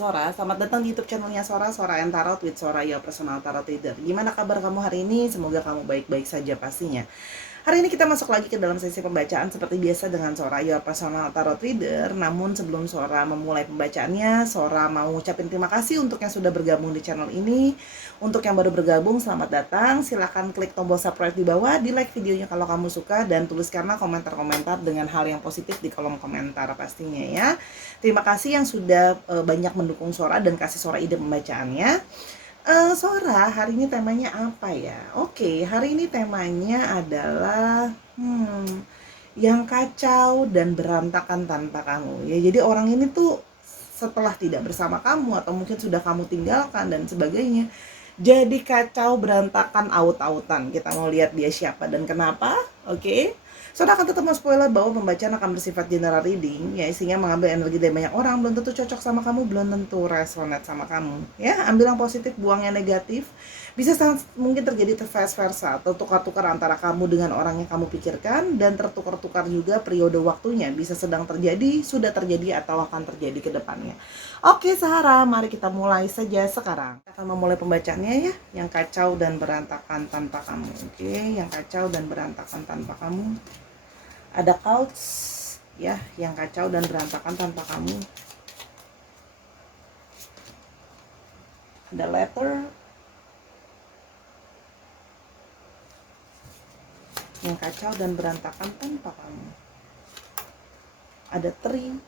Sora, selamat datang di YouTube channelnya Sora, Sora and Tarot with Sora, your personal tarot reader. Gimana kabar kamu hari ini? Semoga kamu baik-baik saja pastinya. Hari ini kita masuk lagi ke dalam sesi pembacaan seperti biasa dengan Sora, your personal tarot reader. Namun sebelum Sora memulai pembacaannya, Sora mau ucapin terima kasih untuk yang sudah bergabung di channel ini. Untuk yang baru bergabung, selamat datang. Silahkan klik tombol subscribe di bawah, di like videonya kalau kamu suka, dan tuliskanlah komentar-komentar dengan hal yang positif di kolom komentar pastinya ya. Terima kasih yang sudah banyak mendukung Sora dan kasih Sora ide pembacaannya. Sora, hari ini temanya apa ya? Oke, hari ini temanya adalah yang kacau dan berantakan tanpa kamu. Ya, jadi orang ini tuh setelah tidak bersama kamu atau mungkin sudah kamu tinggalkan dan sebagainya, jadi kacau berantakan aut-autan. Kita mau lihat dia siapa dan kenapa. Oke. Saudara akan tetap spoiler bahwa pembacaan akan bersifat general reading, ya isinya mengambil energi dari banyak orang, belum tentu cocok sama kamu, belum tentu resonate sama kamu. Ya, ambil yang positif, buang yang negatif. Bisa sangat mungkin terjadi vice versa atau tukar-tukar antara kamu dengan orang yang kamu pikirkan, dan tertukar-tukar juga periode waktunya, bisa sedang terjadi, sudah terjadi, atau akan terjadi ke depannya. Oke, Sarah, mari kita mulai saja sekarang. Kita akan memulai pembacaannya ya, yang kacau dan berantakan tanpa kamu. Oke, yang kacau dan berantakan tanpa kamu. Ada couch ya, yang kacau dan berantakan tanpa kamu. Ada letter yang kacau dan berantakan tanpa kamu. Ada tree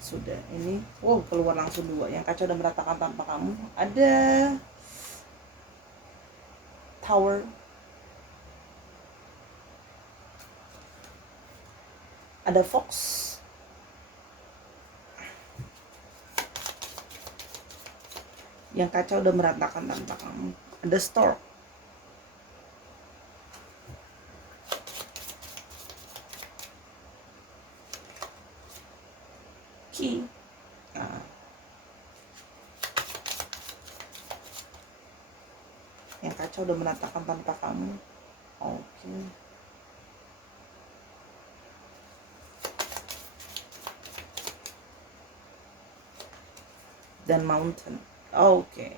sudah ini. Keluar langsung dua yang kacau dan berantakan tanpa kamu. Ada tower, ada fox, yang kacau dan berantakan tanpa kamu. Ada stork, key, yang kacau dan berantakan tanpa kamu. Oke. Dan mountain. Oke.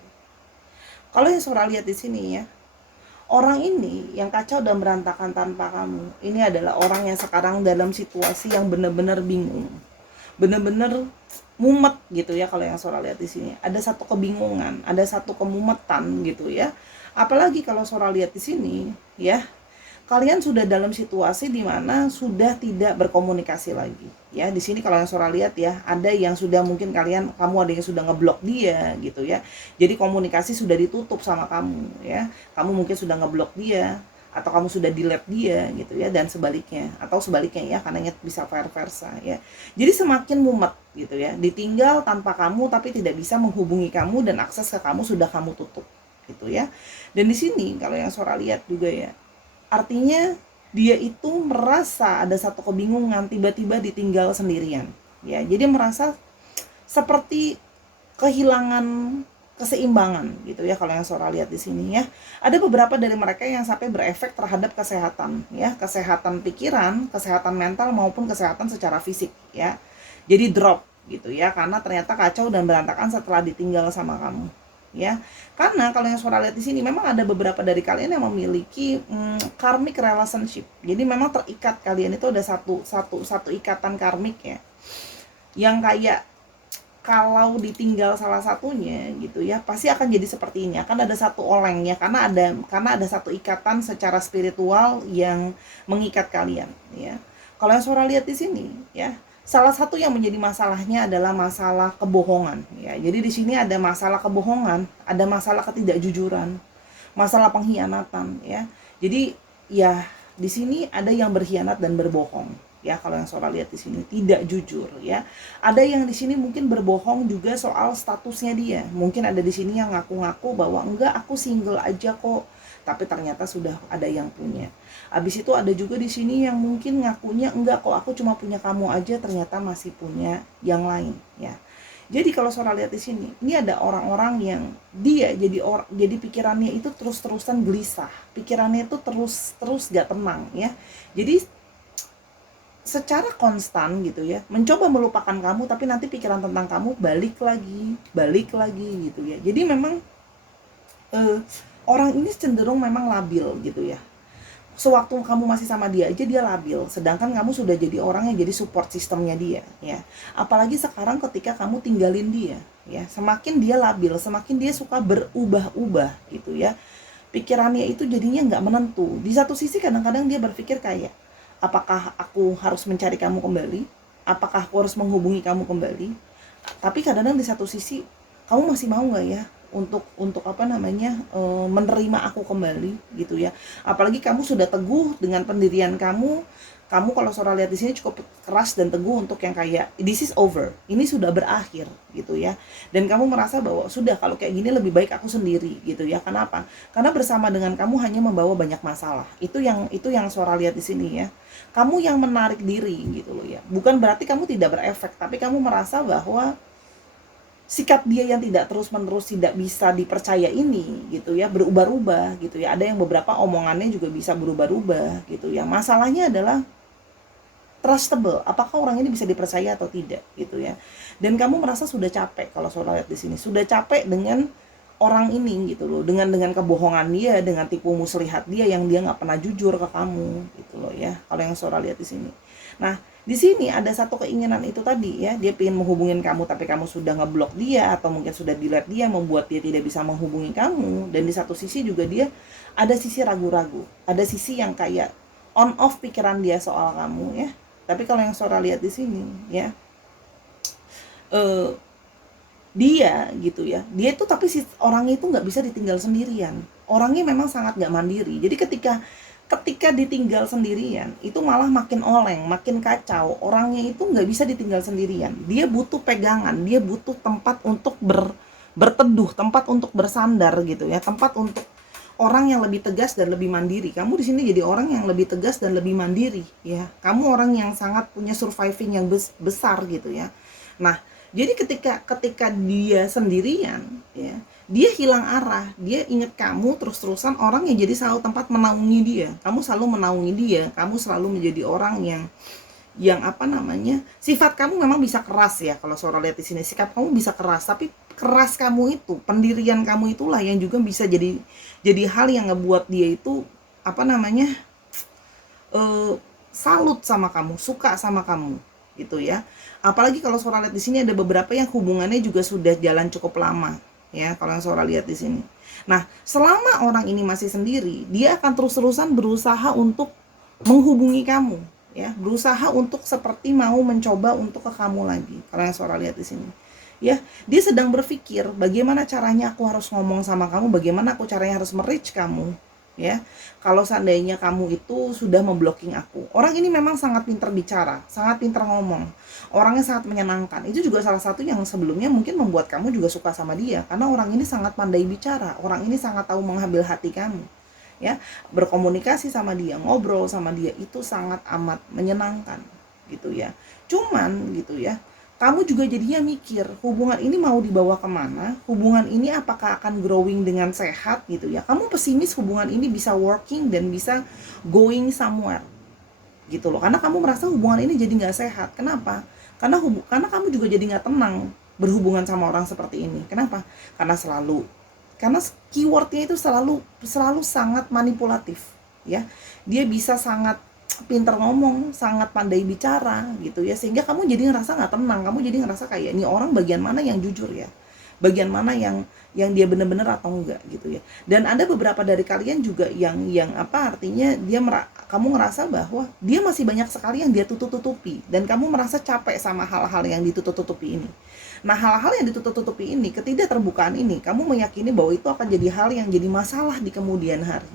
Kalau yang Sora lihat di sini ya, orang ini yang kacau dan berantakan tanpa kamu, ini adalah orang yang sekarang dalam situasi yang benar-benar bingung, benar-benar mumet gitu ya. Kalau yang Sora lihat di sini ada satu kebingungan, ada satu kemumetan gitu ya. Apalagi kalau Sora lihat di sini ya, kalian sudah dalam situasi di mana sudah tidak berkomunikasi lagi ya. Di sini kalau yang Sora lihat ya, ada yang sudah mungkin kamu ada yang sudah ngeblok dia gitu ya. Jadi komunikasi sudah ditutup sama kamu ya. Kamu mungkin sudah ngeblok dia, atau kamu sudah delete dia gitu ya, dan sebaliknya, atau sebaliknya ya, karena bisa vice versa ya. Jadi semakin mumet gitu ya, ditinggal tanpa kamu tapi tidak bisa menghubungi kamu, dan akses ke kamu sudah kamu tutup gitu ya. Dan di sini kalau yang Sora lihat juga ya, artinya dia itu merasa ada satu kebingungan, tiba-tiba ditinggal sendirian ya. Jadi merasa seperti kehilangan keseimbangan gitu ya. Kalau yang Sora lihat di sini ya, ada beberapa dari mereka yang sampai berefek terhadap kesehatan ya, kesehatan pikiran, kesehatan mental maupun kesehatan secara fisik ya. Jadi drop gitu ya, karena ternyata kacau dan berantakan setelah ditinggal sama kamu ya. Karena kalau yang Sora lihat di sini, memang ada beberapa dari kalian yang memiliki karmic relationship. Jadi memang terikat, kalian itu ada satu ikatan karmik ya, yang kayak kalau ditinggal salah satunya gitu ya, pasti akan jadi seperti ini. Akan ada satu oleng ya, karena ada satu ikatan secara spiritual yang mengikat kalian ya. Kalau yang Sora lihat di sini ya, salah satu yang menjadi masalahnya adalah masalah kebohongan ya. Jadi di sini ada masalah kebohongan, ada masalah ketidakjujuran, masalah pengkhianatan ya. Jadi ya di sini ada yang berkhianat dan berbohong ya. Kalau yang Sora lihat di sini tidak jujur ya. Ada yang di sini mungkin berbohong juga soal statusnya dia. Mungkin ada di sini yang ngaku-ngaku bahwa enggak, aku single aja kok, tapi ternyata sudah ada yang punya. Habis itu ada juga di sini yang mungkin ngakunya enggak kok, aku cuma punya kamu aja, ternyata masih punya yang lain ya. Jadi kalau Sora lihat di sini, ini ada orang-orang yang dia jadi pikirannya itu terus-terusan gelisah, pikirannya itu terus gak tenang ya. Jadi secara konstan gitu ya, mencoba melupakan kamu, tapi nanti pikiran tentang kamu balik lagi gitu ya. Jadi memang orang ini cenderung memang labil gitu ya. Sewaktu kamu masih sama dia aja dia labil, sedangkan kamu sudah jadi orang yang jadi support sistemnya dia ya. Apalagi sekarang ketika kamu tinggalin dia ya, semakin dia labil, semakin dia suka berubah-ubah gitu ya. Pikirannya itu jadinya nggak menentu. Di satu sisi kadang-kadang dia berpikir kayak, apakah aku harus mencari kamu kembali, apakah aku harus menghubungi kamu kembali. Tapi kadang-kadang di satu sisi, kamu masih mau nggak ya untuk apa namanya, menerima aku kembali gitu ya. Apalagi kamu sudah teguh dengan pendirian kamu kalau Sora lihat di sini cukup keras dan teguh untuk yang kayak this is over, ini sudah berakhir gitu ya. Dan kamu merasa bahwa sudah, kalau kayak gini lebih baik aku sendiri gitu ya. Kenapa? Karena bersama dengan kamu hanya membawa banyak masalah. Itu yang Sora lihat di sini ya. Kamu yang menarik diri gitu loh ya. Bukan berarti kamu tidak berefek, tapi kamu merasa bahwa sikap dia yang tidak terus-menerus tidak bisa dipercaya ini gitu ya, berubah-ubah gitu ya. Ada yang beberapa omongannya juga bisa berubah-ubah gitu ya. Masalahnya adalah trustable, apakah orang ini bisa dipercaya atau tidak gitu ya. Dan kamu merasa sudah capek, kalau Sora lihat di sini sudah capek dengan orang ini gitu loh, dengan kebohongan dia, dengan tipu muslihat dia yang dia nggak pernah jujur ke kamu gitu loh ya, kalau yang Sora lihat di sini. Nah, di sini ada satu keinginan itu tadi ya, dia ingin menghubungin kamu tapi kamu sudah ngeblok dia atau mungkin sudah delete dia, membuat dia tidak bisa menghubungi kamu. Dan di satu sisi juga dia ada sisi ragu-ragu, ada sisi yang kayak on off pikiran dia soal kamu ya. Tapi kalau yang Sora lihat di sini ya, dia gitu ya, dia itu tapi si orangnya itu nggak bisa ditinggal sendirian, orangnya memang sangat nggak mandiri. Jadi ketika ditinggal sendirian itu malah makin oleng, makin kacau. Orangnya itu nggak bisa ditinggal sendirian, dia butuh pegangan, dia butuh tempat untuk berteduh, tempat untuk bersandar gitu ya, tempat untuk orang yang lebih tegas dan lebih mandiri. Kamu di sini jadi orang yang lebih tegas dan lebih mandiri ya. Kamu orang yang sangat punya surviving yang besar gitu ya. Nah, jadi ketika dia sendirian ya, dia hilang arah, dia ingat kamu terus-terusan, orang yang jadi selalu tempat menaungi dia. Kamu selalu menaungi dia, kamu selalu menjadi orang yang apa namanya, sifat kamu memang bisa keras ya. Kalau Sora lihat di sini sikap kamu bisa keras, tapi keras kamu itu, pendirian kamu itulah yang juga bisa jadi hal yang ngebuat dia itu apa namanya, salut sama kamu, suka sama kamu gitu ya. Apalagi kalau Sora lihat di sini ada beberapa yang hubungannya juga sudah jalan cukup lama ya, kalau yang Sora lihat di sini. Nah, selama orang ini masih sendiri, dia akan terus-terusan berusaha untuk menghubungi kamu ya, berusaha untuk seperti mau mencoba untuk ke kamu lagi. Kalau yang Sora lihat di sini ya, dia sedang berpikir bagaimana caranya aku harus ngomong sama kamu, bagaimana aku caranya harus merich kamu ya. Kalau seandainya kamu itu sudah memblocking aku. Orang ini memang sangat pintar bicara, sangat pintar ngomong, orangnya sangat menyenangkan. Itu juga salah satu yang sebelumnya mungkin membuat kamu juga suka sama dia, karena orang ini sangat pandai bicara, orang ini sangat tahu mengambil hati kamu ya. Berkomunikasi sama dia, ngobrol sama dia itu sangat amat menyenangkan gitu ya. Cuman gitu ya, kamu juga jadinya mikir, hubungan ini mau dibawa kemana, hubungan ini apakah akan growing dengan sehat gitu ya. Kamu pesimis hubungan ini bisa working dan bisa going somewhere gitu loh, karena kamu merasa hubungan ini jadi nggak sehat. Kenapa? Karena kamu juga jadi nggak tenang berhubungan sama orang seperti ini. Kenapa? Karena keywordnya itu selalu sangat manipulatif ya. Dia bisa sangat pinter ngomong, sangat pandai bicara gitu ya, sehingga kamu jadi ngerasa nggak tenang. Kamu jadi ngerasa kayak ini orang bagian mana yang jujur ya, bagian mana yang dia benar-benar atau enggak gitu ya. Dan ada beberapa dari kalian juga yang apa artinya, kamu ngerasa bahwa dia masih banyak sekali yang dia tutup-tutupi, dan kamu merasa capek sama hal-hal yang ditutup-tutupi ini. Nah, hal-hal yang ditutup-tutupi ini, ketidakterbukaan ini, kamu meyakini bahwa itu akan jadi hal yang jadi masalah di kemudian hari,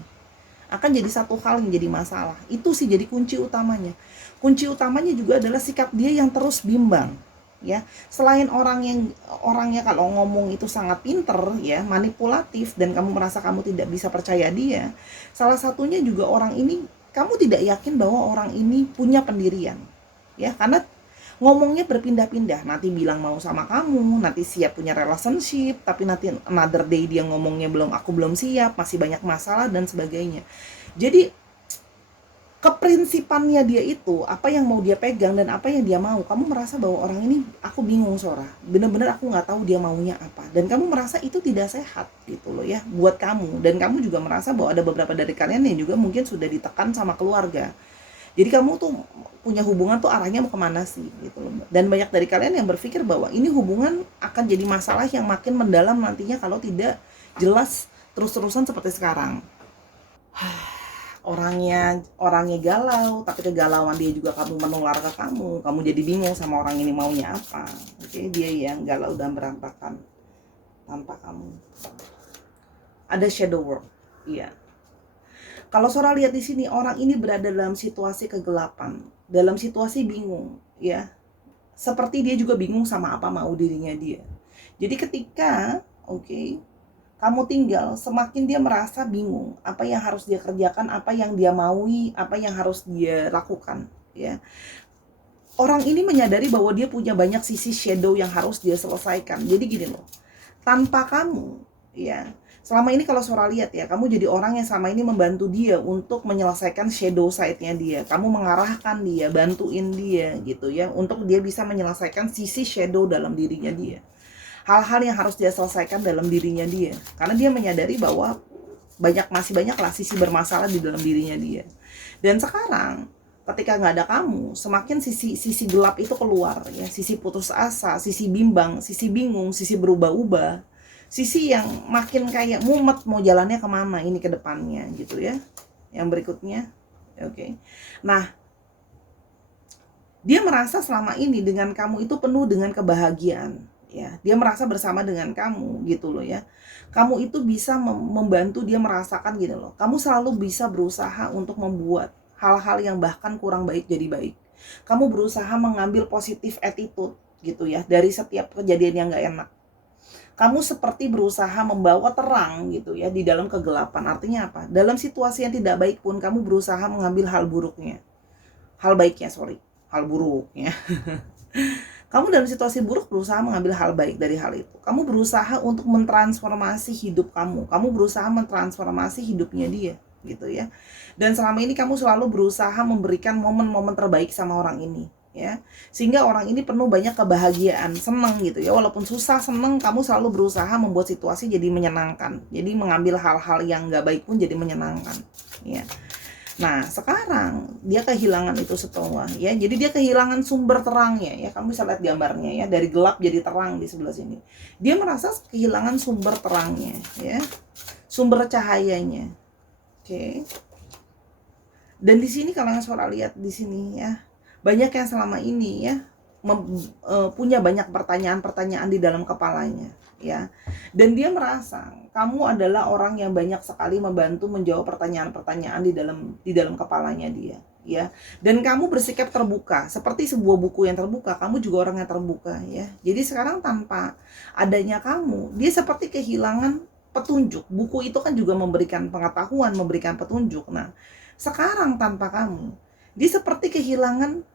akan jadi satu hal yang jadi masalah. Itu sih jadi kunci utamanya. Kunci utamanya juga adalah sikap dia yang terus bimbang ya. Selain orangnya kalau ngomong itu sangat pinter ya, manipulatif, dan kamu merasa kamu tidak bisa percaya dia, salah satunya juga orang ini kamu tidak yakin bahwa orang ini punya pendirian ya, karena ngomongnya berpindah-pindah, nanti bilang mau sama kamu, nanti siap punya relationship, tapi nanti another day dia ngomongnya aku belum siap, masih banyak masalah dan sebagainya. Jadi keprinsipannya dia itu, apa yang mau dia pegang dan apa yang dia mau, kamu merasa bahwa orang ini, aku bingung Sora, bener-bener aku nggak tahu dia maunya apa, dan kamu merasa itu tidak sehat gitu loh ya buat kamu, dan kamu juga merasa bahwa ada beberapa dari kalian yang juga mungkin sudah ditekan sama keluarga, jadi kamu tuh punya hubungan tuh arahnya mau kemana sih gitu loh, dan banyak dari kalian yang berpikir bahwa ini hubungan akan jadi masalah yang makin mendalam nantinya kalau tidak jelas terus-terusan seperti sekarang. Orangnya galau, tapi kegalauan dia juga kamu menular ke kamu jadi bingung sama orang ini maunya apa. Oke, dia yang galau dan berantakan tanpa kamu. Ada shadow work, iya. Kalau Sora lihat di sini, orang ini berada dalam situasi kegelapan, dalam situasi bingung, ya. Seperti dia juga bingung sama apa mau dirinya dia. Jadi ketika, kamu tinggal, semakin dia merasa bingung apa yang harus dia kerjakan, apa yang dia maui, apa yang harus dia lakukan, ya. Orang ini menyadari bahwa dia punya banyak sisi shadow yang harus dia selesaikan. Jadi gini loh, tanpa kamu, ya, selama ini kalau Sora lihat ya, kamu jadi orang yang selama ini membantu dia untuk menyelesaikan shadow side-nya dia. Kamu mengarahkan dia, bantuin dia gitu ya, untuk dia bisa menyelesaikan sisi shadow dalam dirinya dia. Hal-hal yang harus dia selesaikan dalam dirinya dia. Karena dia menyadari bahwa masih banyaklah sisi bermasalah di dalam dirinya dia. Dan sekarang ketika nggak ada kamu, semakin sisi gelap itu keluar ya, sisi putus asa, sisi bimbang, sisi bingung, sisi berubah-ubah, sisi yang makin kayak mumet mau jalannya kemana ini ke depannya gitu ya. Yang berikutnya, nah, dia merasa selama ini dengan kamu itu penuh dengan kebahagiaan ya, dia merasa bersama dengan kamu gitu loh ya. Kamu itu bisa membantu dia merasakan gini loh, kamu selalu bisa berusaha untuk membuat hal-hal yang bahkan kurang baik jadi baik. Kamu berusaha mengambil positif attitude gitu ya dari setiap kejadian yang gak enak. Kamu seperti berusaha membawa terang gitu ya di dalam kegelapan. Artinya apa? Dalam situasi yang tidak baik pun kamu berusaha mengambil hal buruknya. Hal baiknya, hal buruknya. Kamu dalam situasi buruk berusaha mengambil hal baik dari hal itu. Kamu berusaha untuk mentransformasi hidup kamu. Kamu berusaha mentransformasi hidupnya dia gitu ya. Dan selama ini kamu selalu berusaha memberikan momen-momen terbaik sama orang ini ya. Sehingga orang ini penuh banyak kebahagiaan, senang gitu ya. Walaupun susah, senang, kamu selalu berusaha membuat situasi jadi menyenangkan. Jadi mengambil hal-hal yang gak baik pun jadi menyenangkan ya. Nah, sekarang dia kehilangan itu semua ya. Jadi dia kehilangan sumber terangnya ya. Kamu bisa lihat gambarnya ya, dari gelap jadi terang di sebelah sini. Dia merasa kehilangan sumber terangnya ya. Sumber cahayanya. Dan di sini kalau yang Sora lihat di sini ya, banyak yang selama ini ya punya banyak pertanyaan-pertanyaan di dalam kepalanya ya. Dan dia merasa kamu adalah orang yang banyak sekali membantu menjawab pertanyaan-pertanyaan di dalam kepalanya dia ya. Dan kamu bersikap terbuka seperti sebuah buku yang terbuka. Kamu juga orang yang terbuka ya. Jadi sekarang tanpa adanya kamu, dia seperti kehilangan petunjuk. Buku itu kan juga memberikan pengetahuan, memberikan petunjuk. Nah, sekarang tanpa kamu, dia seperti kehilangan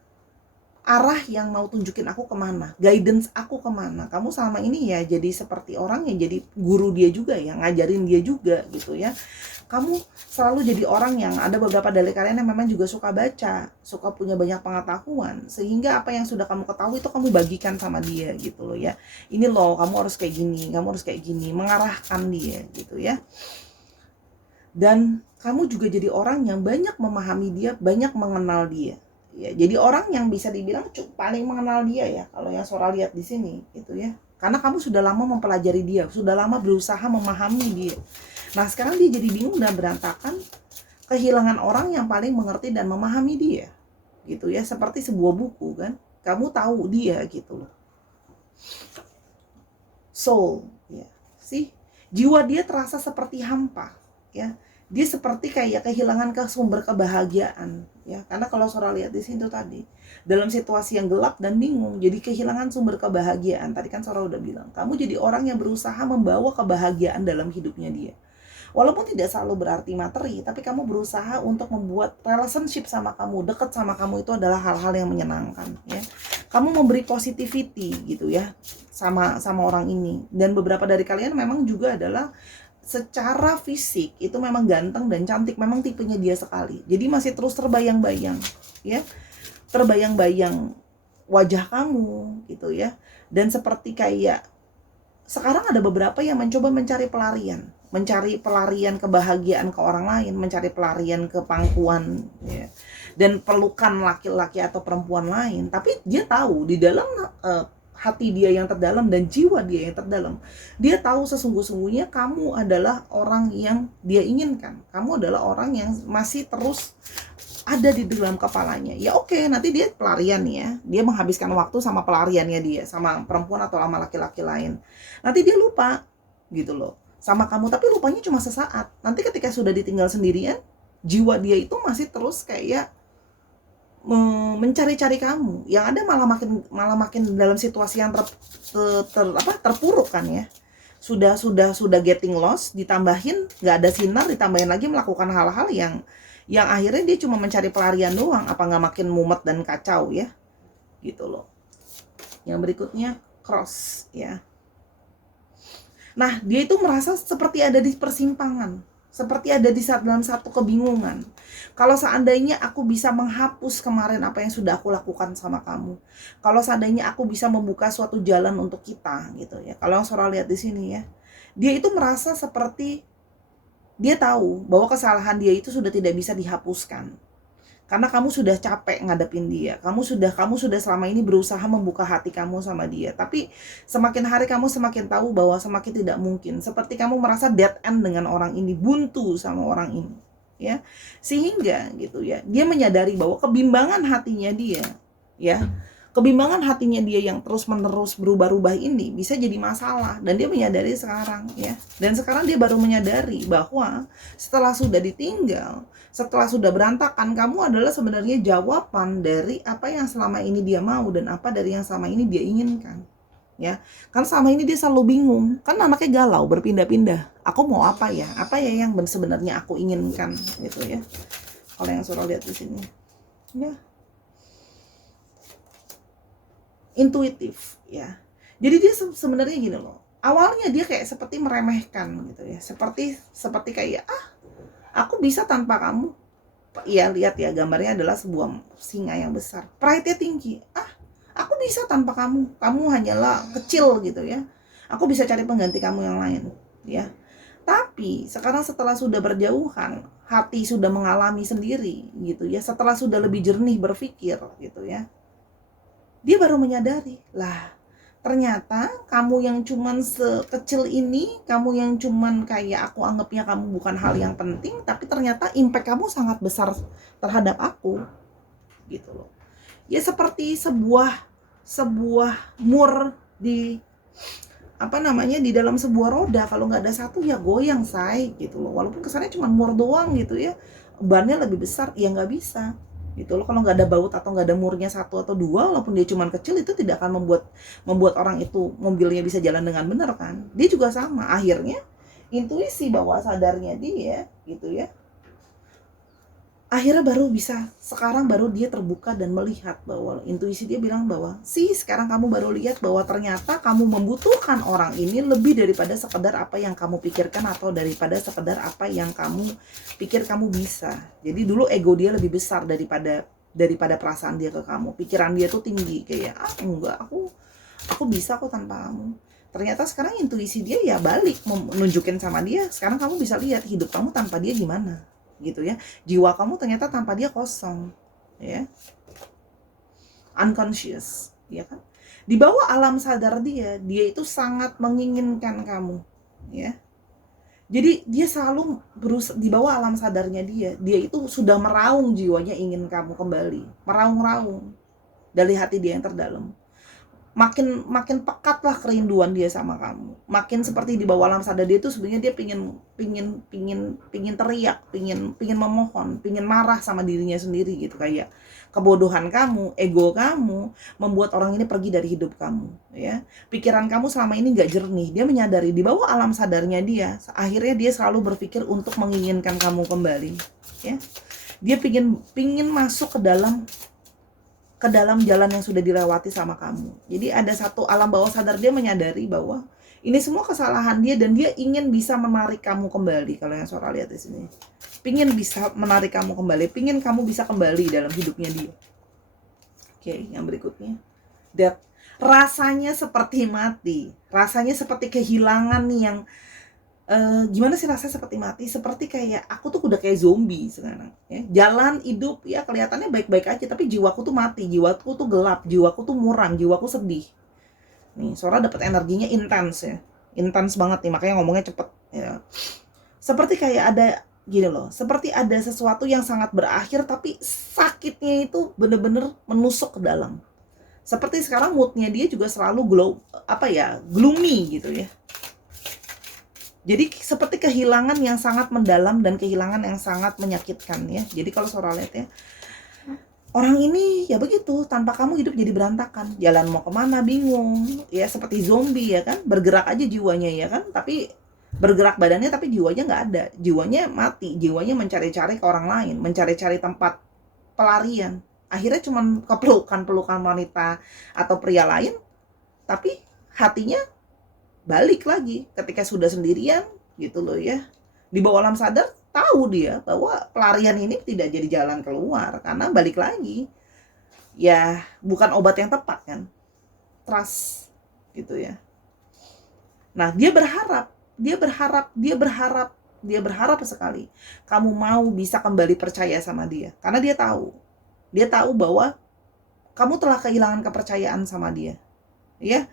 arah yang mau tunjukin aku kemana, guidance aku kemana. Kamu selama ini ya jadi seperti orang yang jadi guru dia juga ya, ngajarin dia juga gitu ya. Kamu selalu jadi orang yang, ada beberapa dari kalian yang memang juga suka baca, suka punya banyak pengetahuan, sehingga apa yang sudah kamu ketahui itu kamu bagikan sama dia gitu loh ya. Ini loh, kamu harus kayak gini, kamu harus kayak gini, mengarahkan dia gitu ya. Dan kamu juga jadi orang yang banyak memahami dia, banyak mengenal dia. Ya, jadi orang yang bisa dibilang paling mengenal dia ya, kalau yang Sora lihat di sini gitu ya. Karena kamu sudah lama mempelajari dia, sudah lama berusaha memahami dia. Nah, sekarang dia jadi bingung dan berantakan, kehilangan orang yang paling mengerti dan memahami dia. Gitu ya, seperti sebuah buku kan. Kamu tahu dia gitu loh. Soul, ya. Jiwa dia terasa seperti hampa, ya. Dia seperti kayak kehilangan sumber kebahagiaan ya. Karena kalau Sora lihat di situ tadi, dalam situasi yang gelap dan bingung, jadi kehilangan sumber kebahagiaan. Tadi kan Sora udah bilang, kamu jadi orang yang berusaha membawa kebahagiaan dalam hidupnya dia. Walaupun tidak selalu berarti materi, tapi kamu berusaha untuk membuat relationship sama kamu, dekat sama kamu itu adalah hal-hal yang menyenangkan ya. Kamu memberi positivity gitu ya sama orang ini. Dan beberapa dari kalian memang juga adalah secara fisik itu memang ganteng dan cantik, memang tipenya dia sekali. Jadi masih terus terbayang-bayang, ya, terbayang-bayang wajah kamu gitu ya. Dan seperti kayak sekarang ada beberapa yang mencoba mencari pelarian kebahagiaan ke orang lain, mencari pelarian ke pangkuan ya, dan pelukan laki-laki atau perempuan lain. Tapi dia tahu di dalam hati dia yang terdalam dan jiwa dia yang terdalam, dia tahu sesungguh-sungguhnya kamu adalah orang yang dia inginkan. Kamu adalah orang yang masih terus ada di dalam kepalanya. Ya oke, nanti dia pelarian ya, dia menghabiskan waktu sama pelariannya dia, sama perempuan atau sama laki-laki lain. Nanti dia lupa gitu loh sama kamu, tapi lupanya cuma sesaat. Nanti ketika sudah ditinggal sendirian, jiwa dia itu masih terus kayak mencari-cari kamu. Yang ada malah makin dalam situasi yang terpuruk kan ya. Sudah getting lost, ditambahin nggak ada sinar, ditambahin lagi melakukan hal-hal yang akhirnya dia cuma mencari pelarian doang. Apa nggak makin mumet dan kacau ya, gitu loh. Yang berikutnya cross ya. Nah, dia itu merasa seperti ada di persimpangan, seperti ada dalam satu kebingungan. Kalau seandainya aku bisa menghapus kemarin apa yang sudah aku lakukan sama kamu, kalau seandainya aku bisa membuka suatu jalan untuk kita gitu ya. Kalau yang Sora lihat di sini ya, dia itu merasa seperti dia tahu bahwa kesalahan dia itu sudah tidak bisa dihapuskan. Karena kamu sudah capek ngadepin dia. Kamu sudah selama ini berusaha membuka hati kamu sama dia. Tapi semakin hari kamu semakin tahu bahwa semakin tidak mungkin. Seperti kamu merasa dead end dengan orang ini, buntu sama orang ini, ya. Sehingga gitu ya, dia menyadari bahwa kebimbangan hatinya dia, ya. Kebimbangan hatinya dia yang terus-menerus berubah-ubah ini bisa jadi masalah, dan dia menyadari sekarang ya. Dan sekarang dia baru menyadari bahwa setelah sudah ditinggal, setelah sudah berantakan, kamu adalah sebenarnya jawaban dari apa yang selama ini dia mau dan apa dari yang selama ini dia inginkan. Ya, kan selama ini dia selalu bingung, kan anaknya galau, berpindah-pindah. Aku mau apa ya? Apa ya yang sebenarnya aku inginkan gitu ya. Kalau yang Surah lihat di sini. Ya. Intuitif ya. Jadi dia sebenarnya gini loh. Awalnya dia kayak seperti meremehkan gitu ya. Seperti kayak aku bisa tanpa kamu. Iya, lihat ya, gambarnya adalah sebuah singa yang besar. Pride-nya tinggi. Aku bisa tanpa kamu. Kamu hanyalah kecil gitu ya. Aku bisa cari pengganti kamu yang lain, ya. Tapi sekarang setelah sudah berjauhan, hati sudah mengalami sendiri gitu ya. Setelah sudah lebih jernih berpikir gitu ya. Dia baru menyadari, lah ternyata kamu yang cuman sekecil ini, kamu yang cuman kayak aku anggapnya kamu bukan hal yang penting, tapi ternyata impact kamu sangat besar terhadap aku, gitu loh. Ya seperti sebuah mur di di dalam sebuah roda, kalau nggak ada satu ya goyang say, gitu loh. Walaupun kesannya cuma mur doang gitu ya, bannya lebih besar, ya nggak bisa. Gitu loh. Kalau nggak ada baut atau nggak ada murnya satu atau dua, walaupun dia cuma kecil, itu tidak akan membuat orang itu mobilnya bisa jalan dengan benar kan. Dia juga sama, akhirnya intuisi bawah sadarnya dia gitu ya, akhirnya sekarang baru dia terbuka dan melihat bahwa intuisi dia bilang bahwa sekarang kamu baru lihat bahwa ternyata kamu membutuhkan orang ini lebih daripada sekedar apa yang kamu pikirkan atau daripada sekedar apa yang kamu pikir kamu bisa. Jadi dulu ego dia lebih besar daripada perasaan dia ke kamu. Pikiran dia tuh tinggi kayak enggak, aku bisa kok tanpa kamu. Ternyata sekarang intuisi dia ya balik menunjukin sama dia, sekarang kamu bisa lihat hidup kamu tanpa dia gimana gitu ya. Jiwa kamu ternyata tanpa dia kosong ya, unconscious ya kan. Di bawah alam sadar dia itu sangat menginginkan kamu ya. Jadi dia selalu berusaha, di bawah alam sadarnya dia itu sudah meraung jiwanya ingin kamu kembali, meraung-raung dari hati dia yang terdalam. Makin pekatlah kerinduan dia sama kamu. Makin seperti di bawah alam sadar dia itu sebenarnya dia pingin teriak, pingin memohon, pingin marah sama dirinya sendiri gitu, kayak kebodohan kamu, ego kamu membuat orang ini pergi dari hidup kamu ya. Pikiran kamu selama ini gak jernih. Dia menyadari di bawah alam sadarnya dia, akhirnya dia selalu berpikir untuk menginginkan kamu kembali ya. Dia pingin masuk ke dalam jalan yang sudah dilewati sama kamu. Jadi ada satu alam bawah sadar dia menyadari bahwa Ini semua kesalahan dia dan dia ingin bisa menarik kamu kembali. Kalau yang Sora lihat di sini, pingin bisa menarik kamu kembali, pingin kamu bisa kembali dalam hidupnya dia. Oke, yang berikutnya, that rasanya seperti mati, rasanya seperti kehilangan nih yang gimana sih rasanya seperti mati? Seperti kayak aku tuh udah kayak zombie sekarang ya. Jalan hidup ya kelihatannya baik-baik aja, tapi jiwaku tuh mati, jiwaku tuh gelap, jiwaku tuh muram, jiwaku sedih. Nih, Sora dapat energinya intens ya. Intens banget nih, makanya ngomongnya cepet ya. Seperti kayak ada gini loh, seperti ada sesuatu yang sangat berakhir tapi sakitnya itu bener-bener menusuk ke dalam. Seperti sekarang moodnya dia juga selalu gloomy gitu ya. Jadi seperti kehilangan yang sangat mendalam dan kehilangan yang sangat menyakitkan ya. Jadi kalau Sora lihat ya, orang ini ya begitu, tanpa kamu hidup jadi berantakan. Jalan mau kemana bingung, ya seperti zombie ya kan, bergerak aja jiwanya ya kan, tapi bergerak badannya tapi jiwanya nggak ada, jiwanya mati, jiwanya mencari-cari ke orang lain, mencari-cari tempat pelarian. Akhirnya cuma kepelukan-pelukan wanita atau pria lain, tapi hatinya balik lagi ketika sudah sendirian gitu loh ya. Di bawah alam sadar tahu dia bahwa pelarian ini tidak jadi jalan keluar karena balik lagi ya bukan obat yang tepat kan, trust gitu ya. Nah dia berharap sekali kamu mau bisa kembali percaya sama dia, karena dia tahu bahwa kamu telah kehilangan kepercayaan sama dia ya.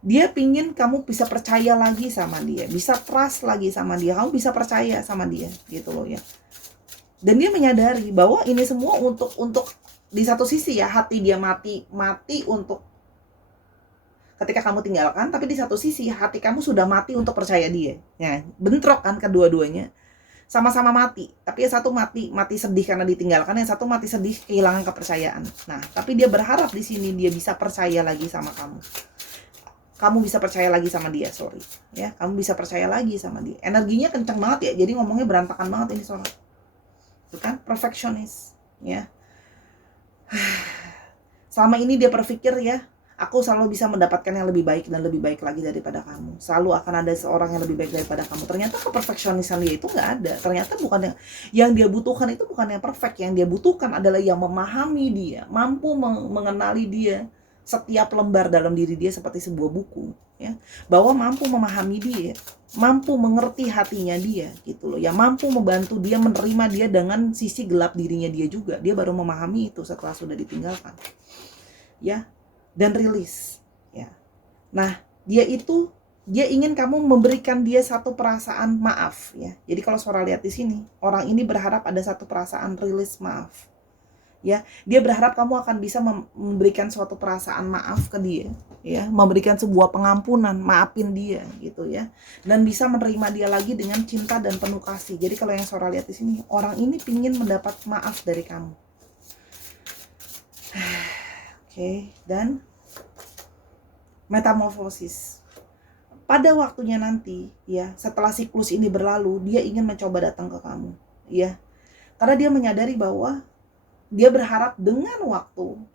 Dia pingin kamu bisa percaya lagi sama dia, bisa trust lagi sama dia, kamu bisa percaya sama dia gitu loh ya. Dan dia menyadari bahwa ini semua untuk di satu sisi ya, hati dia mati untuk ketika kamu tinggalkan, tapi di satu sisi hati kamu sudah mati untuk percaya dia ya. Bentrok kan kedua-duanya, sama-sama mati, tapi yang satu mati sedih karena ditinggalkan, yang satu mati sedih kehilangan kepercayaan. Nah tapi dia berharap di sini dia bisa percaya lagi sama kamu bisa percaya lagi sama dia, ya, kamu bisa percaya lagi sama dia. Energinya kencang banget ya, jadi ngomongnya berantakan banget ini Sora. Itu kan perfectionist ya. Selama ini dia berpikir ya, aku selalu bisa mendapatkan yang lebih baik dan lebih baik lagi daripada kamu. Selalu akan ada seorang yang lebih baik daripada kamu. Ternyata keperfeksionisan dia itu nggak ada. Ternyata bukan yang dia butuhkan itu bukan yang perfect. Yang dia butuhkan adalah yang memahami dia, mampu mengenali dia. Setiap lembar dalam diri dia seperti sebuah buku ya, bahwa mampu memahami dia, mampu mengerti hatinya dia gitu loh ya, mampu membantu dia menerima dia dengan sisi gelap dirinya dia juga. Dia baru memahami itu setelah sudah ditinggalkan ya, dan rilis ya. Nah dia ingin kamu memberikan dia satu perasaan maaf ya. Jadi kalau Sora lihat di sini, orang ini berharap ada satu perasaan rilis maaf ya. Dia berharap kamu akan bisa memberikan suatu perasaan maaf ke dia ya, memberikan sebuah pengampunan, maafin dia gitu ya, dan bisa menerima dia lagi dengan cinta dan penuh kasih. Jadi kalau yang Sora lihat di sini, orang ini ingin mendapat maaf dari kamu. Oke, dan metamorfosis pada waktunya nanti ya, setelah siklus ini berlalu, dia ingin mencoba datang ke kamu ya, karena dia menyadari bahwa dia berharap dengan waktu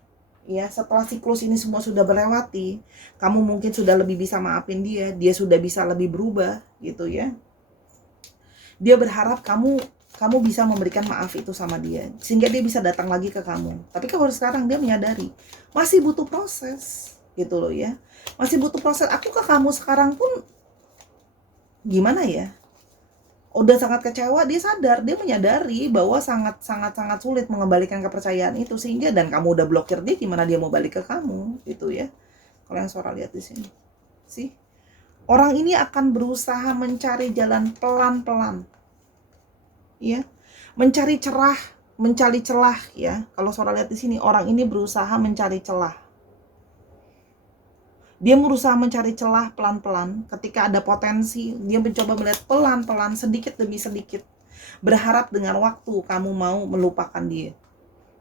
ya, setelah siklus ini semua sudah berlewati, kamu mungkin sudah lebih bisa maafin dia, dia sudah bisa lebih berubah gitu ya. Dia berharap kamu bisa memberikan maaf itu sama dia, sehingga dia bisa datang lagi ke kamu. Tapi kalau sekarang dia menyadari masih butuh proses gitu loh ya, masih butuh proses. Aku ke kamu sekarang pun gimana ya, udah sangat kecewa. Dia sadar, dia menyadari bahwa sangat sulit mengembalikan kepercayaan itu, sehingga dan kamu udah blokir dia, gimana dia mau balik ke kamu gitu ya. Kalau yang Sora lihat di sini sih, orang ini akan berusaha mencari jalan pelan-pelan ya, mencari celah ya. Kalau Sora lihat di sini, orang ini berusaha mencari celah. Dia berusaha mencari celah pelan-pelan. Ketika ada potensi, dia mencoba melihat pelan-pelan, sedikit demi sedikit. Berharap dengan waktu kamu mau melupakan dia,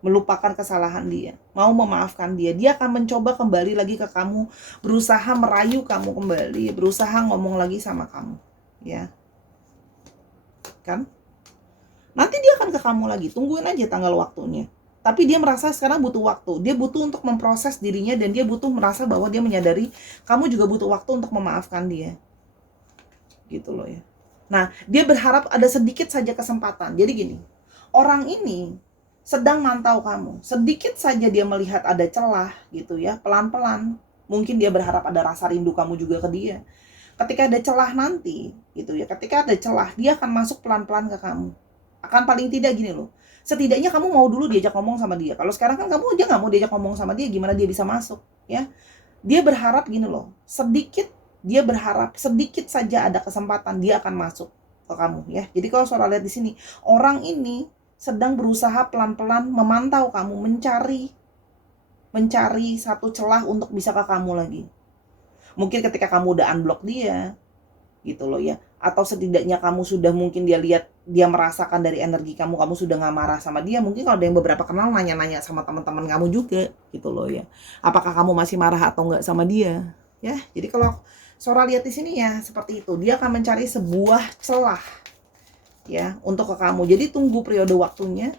melupakan kesalahan dia, mau memaafkan dia. Dia akan mencoba kembali lagi ke kamu, berusaha merayu kamu kembali, berusaha ngomong lagi sama kamu ya kan. Nanti dia akan ke kamu lagi, tungguin aja tanggal waktunya. Tapi dia merasa sekarang butuh waktu. Dia butuh untuk memproses dirinya, dan dia butuh merasa bahwa dia menyadari kamu juga butuh waktu untuk memaafkan dia. gitu loh ya. Nah, dia berharap ada sedikit saja kesempatan. Jadi gini, orang ini sedang mantau kamu. Sedikit saja dia melihat ada celah gitu ya, pelan-pelan. Mungkin dia berharap ada rasa rindu kamu juga ke dia. Ketika ada celah nanti gitu ya, ketika ada celah, dia akan masuk pelan-pelan ke kamu. Akan paling tidak gini loh. Setidaknya kamu mau dulu diajak ngomong sama dia. Kalau sekarang kan kamu aja nggak mau diajak ngomong sama dia, gimana dia bisa masuk ya? Dia berharap gini loh, dia berharap sedikit saja ada kesempatan dia akan masuk ke kamu ya. Jadi kalau Sora lihat di sini, orang ini sedang berusaha pelan-pelan memantau kamu, mencari satu celah untuk bisa ke kamu lagi. Mungkin ketika kamu udah unblock dia, gitu loh ya. Atau setidaknya kamu sudah, mungkin dia merasakan dari energi kamu sudah nggak marah sama dia. Mungkin kalau ada yang beberapa kenal nanya-nanya sama teman-teman kamu juga, gitu loh ya. Apakah kamu masih marah atau nggak sama dia? Ya, jadi kalau Sora lihat di sini ya seperti itu. Dia akan mencari sebuah celah ya untuk ke kamu. Jadi tunggu periode waktunya.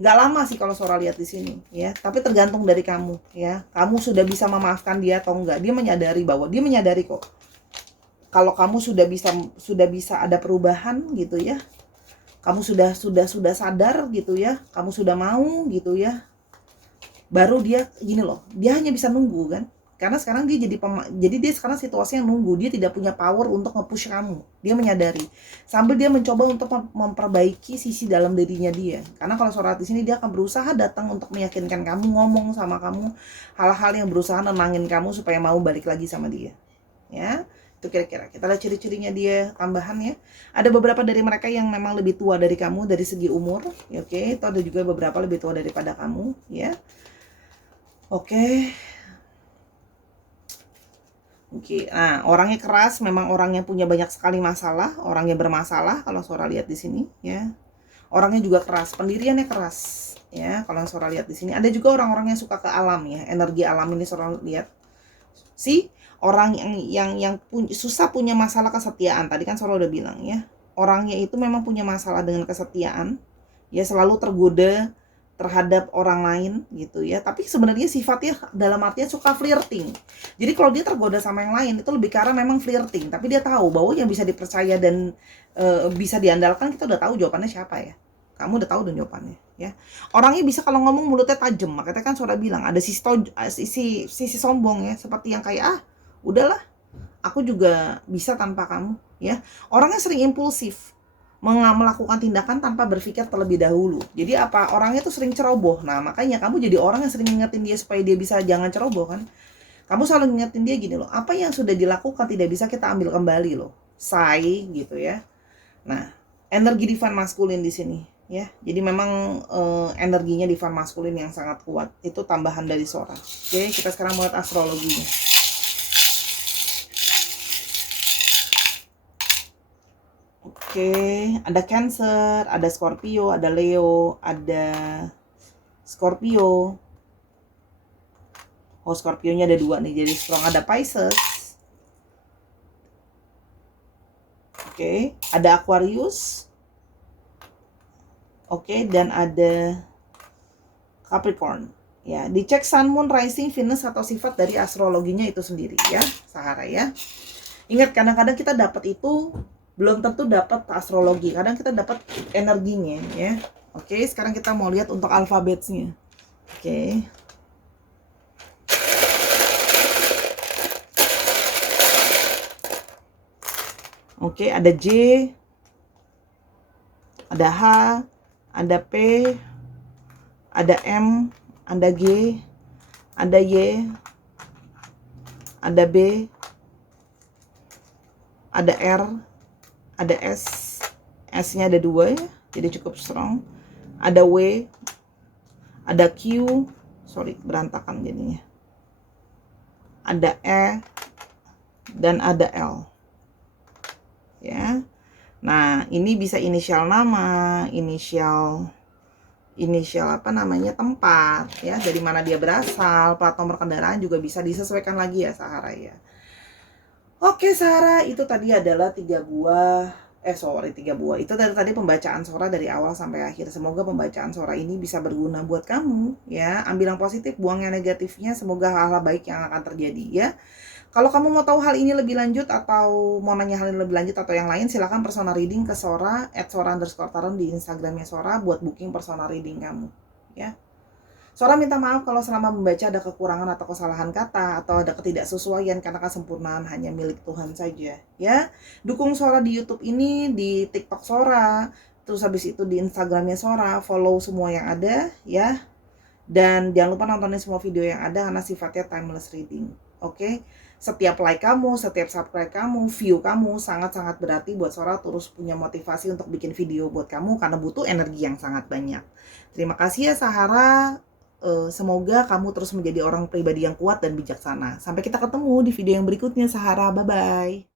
Nggak lama sih kalau Sora lihat di sini ya, tapi tergantung dari kamu ya. Kamu sudah bisa memaafkan dia atau enggak. Dia menyadari kok kalau kamu sudah bisa ada perubahan gitu ya. Kamu sudah sadar gitu ya. Kamu sudah mau gitu ya. Baru dia gini loh, dia hanya bisa nunggu kan. Karena sekarang dia jadi dia sekarang situasinya nunggu, dia tidak punya power untuk nge-push kamu. Dia menyadari. Sambil dia mencoba untuk memperbaiki sisi dalam dirinya dia. Karena kalau Sora di sini dia akan berusaha datang untuk meyakinkan kamu, ngomong sama kamu hal-hal yang berusaha nenangin kamu supaya mau balik lagi sama dia. Ya. Itu kira-kira. Kita lihat ciri-cirinya dia tambahan ya. Ada beberapa dari mereka yang memang lebih tua dari kamu dari segi umur, ya, oke. Itu ada juga beberapa lebih tua daripada kamu, ya. Oke. Oke, nah orangnya keras, memang orang yang punya banyak sekali masalah, orangnya bermasalah kalau Sora lihat di sini ya. Orangnya juga keras, pendiriannya keras ya. Kalau Sora lihat di sini ada juga orang-orang yang suka ke alam ya, energi alam ini Sora lihat. Orang yang susah punya masalah kesetiaan. Tadi kan Sora udah bilang ya. Orangnya itu memang punya masalah dengan kesetiaan. Ya selalu tergoda terhadap orang lain gitu ya. Tapi sebenarnya sifatnya dalam artinya suka flirting. Jadi kalau dia tergoda sama yang lain itu lebih karena memang flirting. Tapi dia tahu bahwa yang bisa dipercaya dan bisa diandalkan, kita udah tahu jawabannya siapa ya. Kamu udah tahu dong jawabannya ya. Orangnya bisa kalau ngomong mulutnya tajam. Makanya kan Sora bilang ada sisi sombong ya. Seperti yang kayak udahlah, aku juga bisa tanpa kamu ya. Orangnya sering impulsif, melakukan tindakan tanpa berpikir terlebih dahulu. Jadi orangnya tuh sering ceroboh. Nah makanya kamu jadi orang yang sering ngingetin dia supaya dia bisa jangan ceroboh kan. Kamu selalu ngingetin dia gini loh, apa yang sudah dilakukan tidak bisa kita ambil kembali loh, say gitu ya. Nah energi divine maskulin di sini ya. Jadi memang energinya divine maskulin yang sangat kuat. Itu tambahan dari Sora. Oke, kita sekarang lihat astrologinya. Oke, ada Cancer, ada Scorpio, ada Leo, ada Scorpio. Oh, Scorpionya ada 2 nih, jadi strong. Ada Pisces. Oke, ada Aquarius. Oke, dan ada Capricorn. Ya, dicek Sun, Moon, Rising, Venus atau sifat dari astrologinya itu sendiri ya, Sahara ya. Ingat, kadang-kadang kita dapat itu belum tentu dapat astrologi, kadang kita dapat energinya ya. Oke, sekarang kita mau lihat untuk alfabetnya. Oke. Oke, ada J, ada H, ada P, ada M, ada G, ada Y, ada B, ada R, ada S. S-nya ada 2 ya, jadi cukup strong. Ada W, ada Q, sorry berantakan jadinya. Ada E, dan ada L. Ya. Nah, ini bisa inisial nama, inisial apa namanya, tempat ya, dari mana dia berasal, plat nomor kendaraan juga bisa disesuaikan lagi ya Sahara ya. Oke Sahara, itu tadi adalah 3 buah itu tadi pembacaan Sora dari awal sampai akhir. Semoga pembacaan Sora ini bisa berguna buat kamu ya. Ambil yang positif, buang yang negatifnya. Semoga hal-hal baik yang akan terjadi ya. Kalau kamu mau tahu hal ini lebih lanjut atau mau nanya hal ini lebih lanjut atau yang lain, silakan personal reading ke Sora @sora_taron di Instagramnya Sora buat booking personal reading kamu. Ya. Sora minta maaf kalau selama membaca ada kekurangan atau kesalahan kata atau ada ketidaksesuaian karena kesempurnaan hanya milik Tuhan saja. Ya, dukung Sora di YouTube ini, di TikTok Sora, terus habis itu di Instagramnya Sora, follow semua yang ada ya. Dan jangan lupa nontonin semua video yang ada karena sifatnya timeless reading. Oke? Setiap like kamu, setiap subscribe kamu, view kamu sangat-sangat berarti buat Sora terus punya motivasi untuk bikin video buat kamu karena butuh energi yang sangat banyak. Terima kasih ya Sahara. Semoga kamu terus menjadi orang pribadi yang kuat dan bijaksana. Sampai kita ketemu di video yang berikutnya Sahara. Bye-bye.